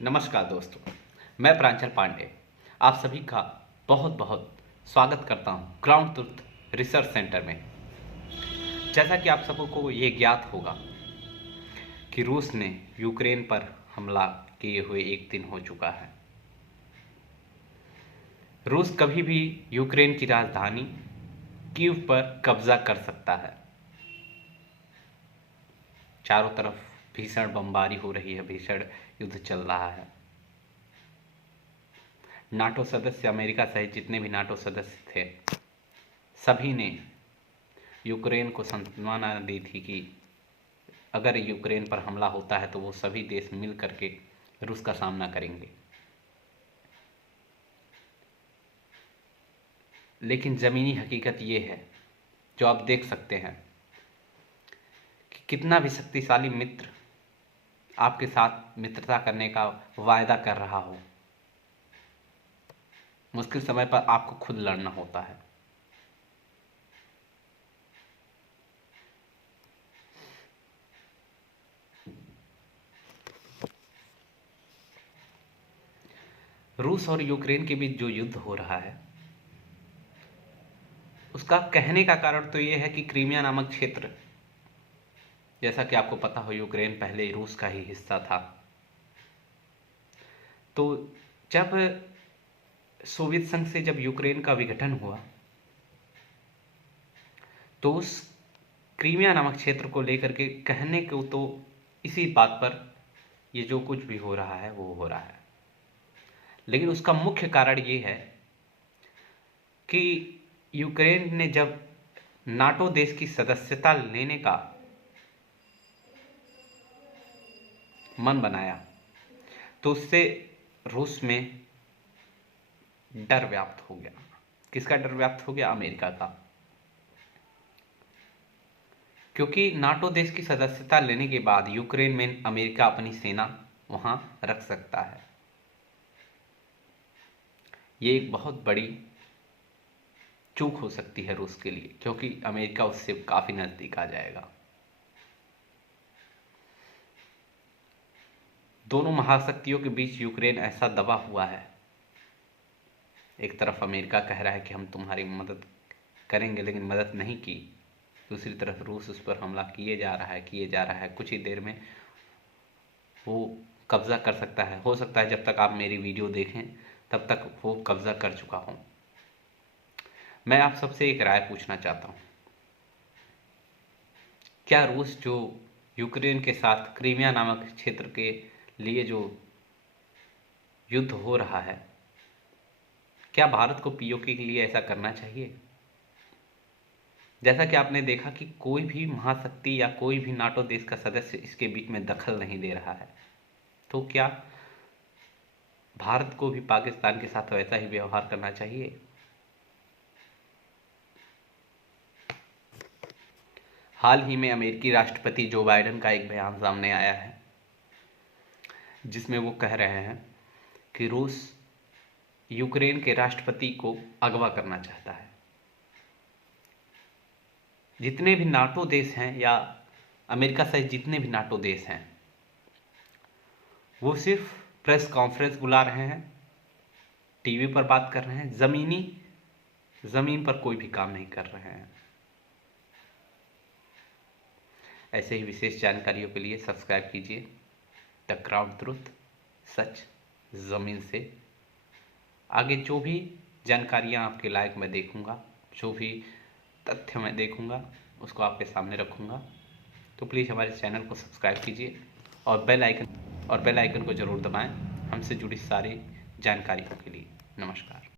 नमस्कार दोस्तों, मैं प्रांजल पांडे आप सभी का बहुत बहुत स्वागत करता हूं ग्राउंड ट्रुथ रिसर्च सेंटर में। जैसा कि आप सबको ये ज्ञात होगा कि रूस ने यूक्रेन पर हमला किए हुए एक दिन हो चुका है। रूस कभी भी यूक्रेन की राजधानी कीव पर कब्जा कर सकता है। चारों तरफ भीषण बमबारी हो रही है, भीषण युद्ध चल रहा है। नाटो सदस्य अमेरिका सहित जितने भी नाटो सदस्य थे, सभी ने यूक्रेन को सांत्वना दी थी कि अगर यूक्रेन पर हमला होता है तो वो सभी देश मिल करके रूस का सामना करेंगे। लेकिन ज़मीनी हकीकत ये है, जो आप देख सकते हैं, कि कितना भी शक्तिशाली मित्र आपके साथ मित्रता करने का वायदा कर रहा हो, मुश्किल समय पर आपको खुद लड़ना होता है। रूस और यूक्रेन के बीच जो युद्ध हो रहा है, उसका कहने का कारण तो ये है कि क्रीमिया नामक क्षेत्र, जैसा कि आपको पता हो, यूक्रेन पहले रूस का ही हिस्सा था। तो जब सोवियत संघ से जब यूक्रेन का विघटन हुआ, तो उस क्रीमिया नामक क्षेत्र को लेकर के कहने को तो इसी बात पर ये जो कुछ भी हो रहा है वो हो रहा है, लेकिन उसका मुख्य कारण ये है कि यूक्रेन ने जब नाटो देश की सदस्यता लेने का मन बनाया, तो उससे रूस में डर व्याप्त हो गया। किसका डर व्याप्त हो गया? अमेरिका का। क्योंकि नाटो देश की सदस्यता लेने के बाद यूक्रेन में अमेरिका अपनी सेना वहां रख सकता है। ये एक बहुत बड़ी चूक हो सकती है रूस के लिए, क्योंकि अमेरिका उससे काफी नजदीक आ जाएगा। दोनों महाशक्तियों के बीच यूक्रेन ऐसा दबा हुआ है। एक तरफ अमेरिका कह रहा है कि हम तुम्हारी मदद करेंगे, लेकिन मदद नहीं की। दूसरी तरफ रूस उस पर हमला किए जा रहा है। कुछ ही देर में वो कब्जा कर सकता है। हो सकता है जब तक आप मेरी वीडियो देखें तब तक वो कब्जा कर चुका हो। मैं आप सबसे एक राय पूछना चाहता हूं, क्या रूस जो यूक्रेन के साथ क्रीमिया नामक क्षेत्र के लिए जो युद्ध हो रहा है, क्या भारत को पीओके के लिए ऐसा करना चाहिए? जैसा कि आपने देखा कि कोई भी महाशक्ति या कोई भी नाटो देश का सदस्य इसके बीच में दखल नहीं दे रहा है, तो क्या भारत को भी पाकिस्तान के साथ वैसा ही व्यवहार करना चाहिए? हाल ही में अमेरिकी राष्ट्रपति जो बाइडेन का एक बयान सामने आया है, जिसमें वो कह रहे हैं कि रूस यूक्रेन के राष्ट्रपति को अगवा करना चाहता है। जितने भी नाटो देश हैं या अमेरिका सहित जितने भी नाटो देश हैं, वो सिर्फ प्रेस कॉन्फ्रेंस बुला रहे हैं, टीवी पर बात कर रहे हैं, जमीन पर कोई भी काम नहीं कर रहे हैं। ऐसे ही विशेष जानकारियों के लिए सब्सक्राइब कीजिए द ग्राउंड ट्रुथ, सच जमीन से। आगे जो भी जानकारियां आपके लायक मैं देखूंगा, जो भी तथ्य मैं देखूंगा, उसको आपके सामने रखूंगा। तो प्लीज़ हमारे चैनल को सब्सक्राइब कीजिए और बेल आइकन को ज़रूर दबाएं, हमसे जुड़ी सारी जानकारियों के लिए। नमस्कार।